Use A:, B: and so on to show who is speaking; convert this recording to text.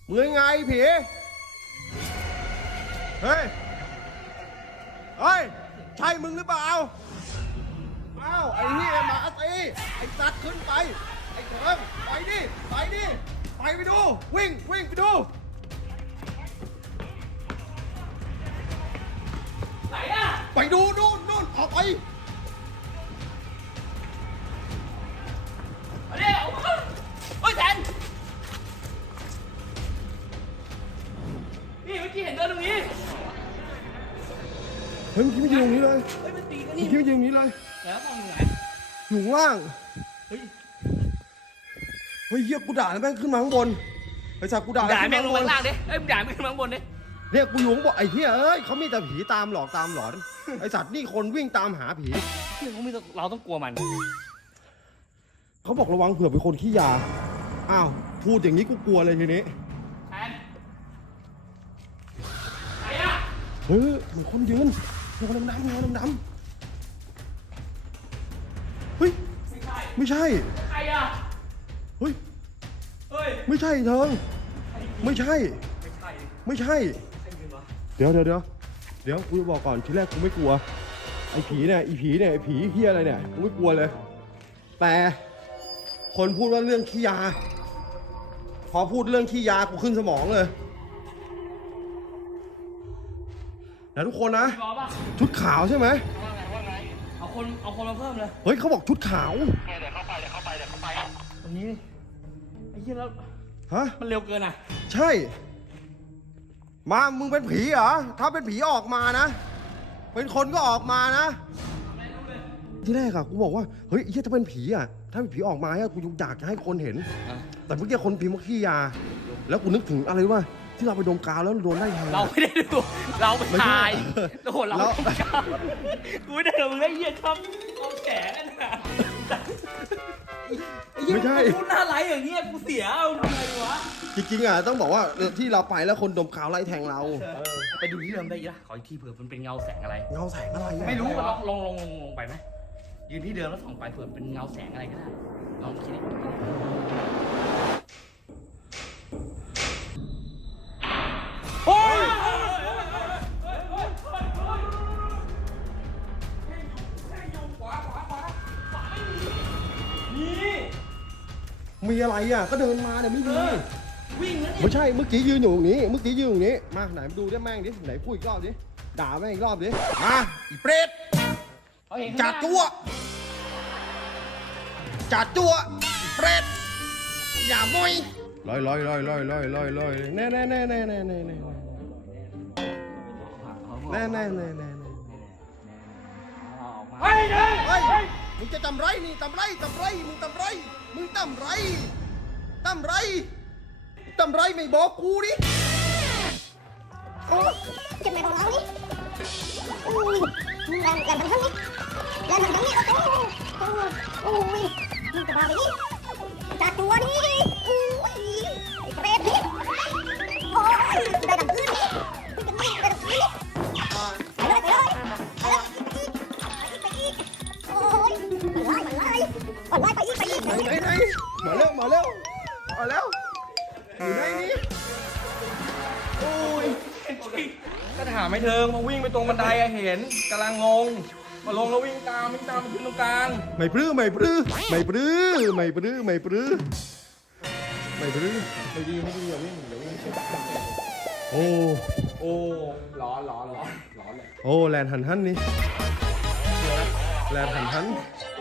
A: มึงไงผีเฮ้ยใช่มึงหรือเปล่าอ้าวไอ้เหี้ยมาตีไอ้สัตว์ขึ้นไปไอ้เถิงไปดิไปดูวิ่งไปดู
B: ไหนอะ
A: ไปดูนู่นออกไป
B: เดี๋ยวเฮ้ยแทนนี่เมื่อกี้เห็นเดินตรงนี้
A: เฮ้ยเมื่อกี้ไม่ยืนตรงนี้เลย
B: เฮ้ยมันตีกัน
A: เมื่
B: นี่
A: อกี้ไม่ยืนตรงนี้เลย
B: แล้วมองอยู่ไหน
A: อยู่ข้างล่าง
B: เฮ้ย
A: เฮ้ยเหี้ยกูด่าแล้วแม่งขึ้นมาข้างบนไอ้สัตว์กูด่า
B: ด่าแม่งลง
A: ข้
B: ข้างล่างดิเอ้ยด่าแม่งขึ้นมาข้างบนดิ
A: เนี่ยกูอยู่ข้างบนไอ้เหี้ยเอ้ยเขามีแต่ผีตามหลอกตามหลอนไอ้สัตว์นี่คนวิ่งตามหาผี
B: ที่เขาไม่ต้องเราต้องกลัวมัน
A: เขาบอกระวังเผื่อเป็นคนขี้ยาอ้าวพูดอย่างนี้กูกลัวเลยทีนี้
B: แทนไหนอะ
A: เฮ้ยเหมือนคนยืนหัวดำเฮ้ยไม่ใช่
B: ใครอะ
A: เฮ้ย
B: เฮ้ย
A: ไม่ใช่เถิงไม่ใช่
B: ไม่ใช่
A: ไม่ใช่
B: ใครยืนวะ
A: เดี๋ยวกูจะบอกก่อนทีแรกกูไม่กลัวไอ้ผีเนี่ยไอ้ผีเฮียอะไรเนี่ยกูไม่กลัวเลย แต่คนพูดว่าเรื่องขี้ยาพอพูดเรื่องขี้ยากูขึ้นสมองเลยนะทุกคนนะ
B: รอป่ะ
A: ชุดขาวใช่ไหม
B: ว่าไงเอาคนมาเพิ่มเลย
A: เฮ้ยเขาบอกชุดขาว
B: เดี๋ยวเข้าไปตรงนี้ไอ้เหี้ยแล้ว
A: ฮะ
B: มันเร็วเกินอ่ะ
A: ใช่ มึงเป็นผีเหรอถ้าเป็นผีออกมานะเป็นคนก็ออกมานะที่แรกอะกูบอกว่าเฮ้ยไอ้เหี้ยถ้าเป็นผีอะถ้าเป็นผีออกมาอะกูอยากจะให้คนเห็น แต่เมื่อกี้คนพิมพ์ว่าขี้ยา แล้วกูนึกถึงอะไรว่าที่เราไปดมกาวแล้วโดนไล่แทง
B: เราไม่ได้ดูเราไปถ่ายโอ้โหเรา
A: แล้ว
B: กูไม่ได้ดูมึงไอ้เหี้ยชอบเอาแฉกันนะไอ้เหี้ย
A: ไม่ใช่
B: พูดหน้าไลฟ์อย่างเงี้ยกูเสียเอาทำไมวะ
A: จริงๆอะต้องบอกว่าที่เราไปแล้วคนดมกาวไล่แทงเรา
B: ไปดูที่เดิมได้อีกนะขออีกทีเผื่อมันเป็นเงาแสงอะไร
A: เงาแสงอะไรอะ
B: ไม่รู้ลองไปไหมยืนที่เดิมแล้วส่องไปเผื่อเป็นเงาแสงอะไรก็ได้ลองคิดดิโอ้ยนี่
A: มีอะไรอะก็เดินมาเนี่ยไม่มี
B: วิ่งแล้วเนี่ย
A: ไม่ใช่เมื่อกี้ยืนอยู่ตรงนี้มาไหนมาดูได้แม่งดิไหนพูดอีกรอบดิด่าแม่งอีกรอบดิมาอีเปรต
B: เขาเห็น
A: จัดจั่วอีเปรตอย่ามวยลอยแน่
B: เฮ้ย
A: เฮ้ยมึงจะทำไรนี่ทำไรมึงทำไรไม่บอกกูดิ
C: โอ้เจ็บไหมของเรานี่อุ้ยแรงทั้งนี้โอ้โอ้ยมึงจะพาไปนี่จัดตัวนี่อุ้ยไอ้เปรตนี่โอ้ยได้ดังพื้นนี่ได้ดังพื้นนี่ไปเลยโอ้ยมันไล่ไปอีก
A: ไหนมาเร็วอยู่ไหนนี่โอ้ย
D: ก็ถามไม่เทิงมาวิ่งไปตรงบันไดอะเห็นกำลังงงมาลงแล้ววิ่งตามไปขึ้นตรงกลาง
A: ไม่ปลื้ไม่ดีอย่าวิ่งโอ้
D: โอ้ร้อนเลย
A: โอ้แลนหันนี่แลนหัน